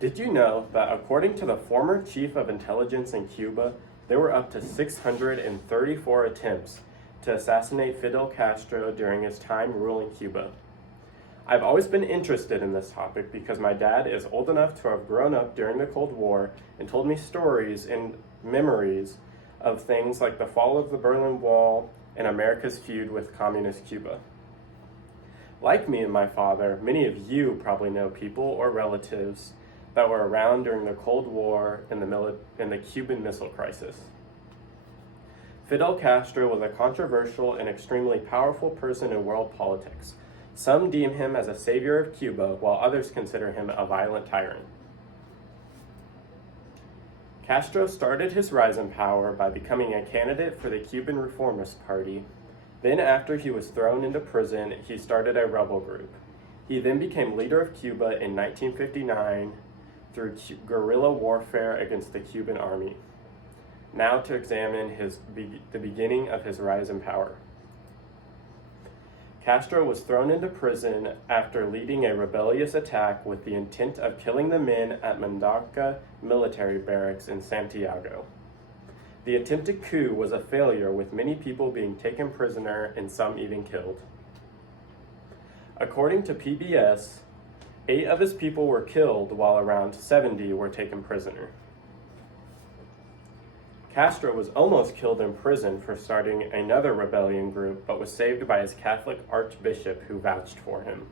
Did you know that according to the former chief of intelligence in Cuba, there were up to 634 attempts to assassinate Fidel Castro during his time ruling Cuba? I've always been interested in this topic because my dad is old enough to have grown up during the Cold War and told me stories and memories of things like the fall of the Berlin Wall and America's feud with communist Cuba. Like me and my father, many of you probably know people or relatives that were around during the Cold War and the Cuban Missile Crisis. Fidel Castro was a controversial and extremely powerful person in world politics. Some deem him as a savior of Cuba, while others consider him a violent tyrant. Castro started his rise in power by becoming a candidate for the Cuban Reformist Party. Then, after he was thrown into prison, he started a rebel group. He then became leader of Cuba in 1959 through guerrilla warfare against the Cuban army. Now to examine the beginning of his rise in power. Castro was thrown into prison after leading a rebellious attack with the intent of killing the men at Mendoza military barracks in Santiago. The attempted coup was a failure, with many people being taken prisoner and some even killed. According to PBS, 8 of his people were killed while around 70 were taken prisoner. Castro was almost killed in prison for starting another rebellion group, but was saved by his Catholic archbishop who vouched for him.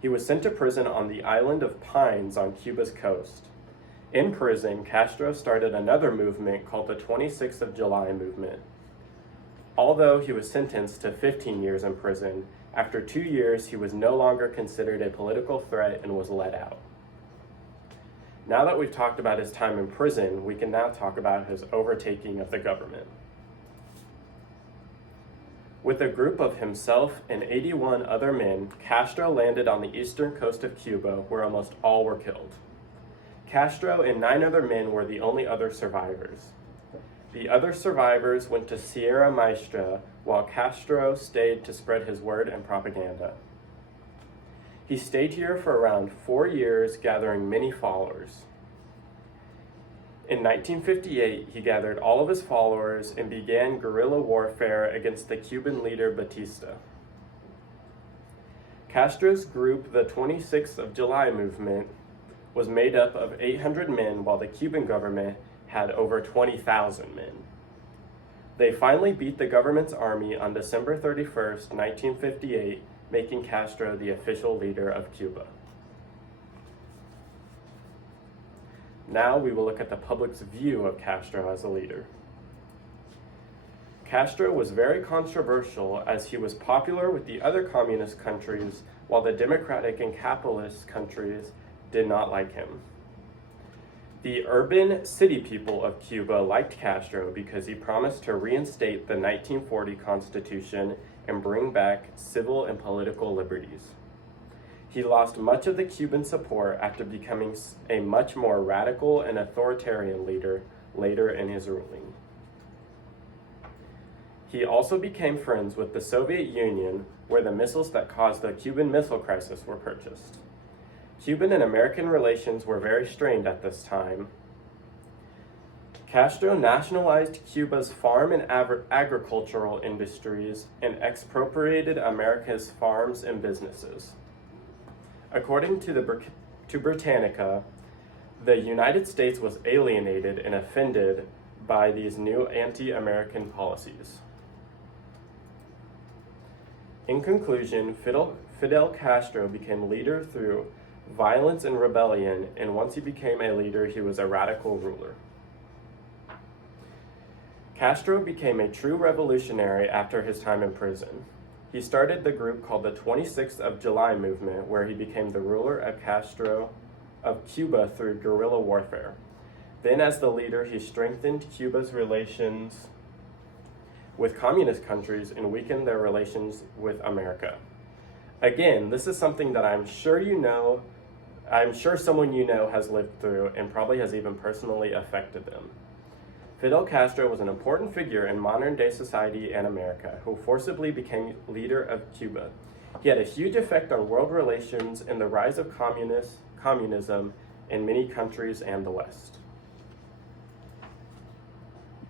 He was sent to prison on the island of Pines on Cuba's coast. In prison, Castro started another movement called the 26th of July movement. Although he was sentenced to 15 years in prison, after 2 years he was no longer considered a political threat and was let out. Now that we've talked about his time in prison, we can now talk about his overtaking of the government. With a group of himself and 81 other men, Castro landed on the eastern coast of Cuba, where almost all were killed. Castro and 9 other men were the only other survivors. The other survivors went to Sierra Maestra, while Castro stayed to spread his word and propaganda. He stayed here for around 4 years, gathering many followers. In 1958, he gathered all of his followers and began guerrilla warfare against the Cuban leader Batista. Castro's group, the 26th of July movement, was made up of 800 men, while the Cuban government had over 20,000 men. They finally beat the government's army on December 31st, 1958, making Castro the official leader of Cuba. Now we will look at the public's view of Castro as a leader. Castro was very controversial as he was popular with the other communist countries, while the democratic and capitalist countries did not like him. The urban city people of Cuba liked Castro because he promised to reinstate the 1940 Constitution and bring back civil and political liberties. He lost much of the Cuban support after becoming a much more radical and authoritarian leader later in his ruling. He also became friends with the Soviet Union, where the missiles that caused the Cuban Missile Crisis were purchased. Cuban and American relations were very strained at this time. Castro nationalized Cuba's farm and agricultural industries and expropriated America's farms and businesses. According to Britannica, the United States was alienated and offended by these new anti-American policies. In conclusion, Fidel Castro became leader through violence and rebellion, and once he became a leader, he was a radical ruler. Castro became a true revolutionary after his time in prison. He started the group called the 26th of July movement, where he became the ruler of Cuba through guerrilla warfare. Then, as the leader, he strengthened Cuba's relations with communist countries and weakened their relations with America. Again, this is something that I'm sure someone you know has lived through and probably has even personally affected them. Fidel Castro was an important figure in modern-day society and America, who forcibly became leader of Cuba. He had a huge effect on world relations and the rise of communism in many countries and the West.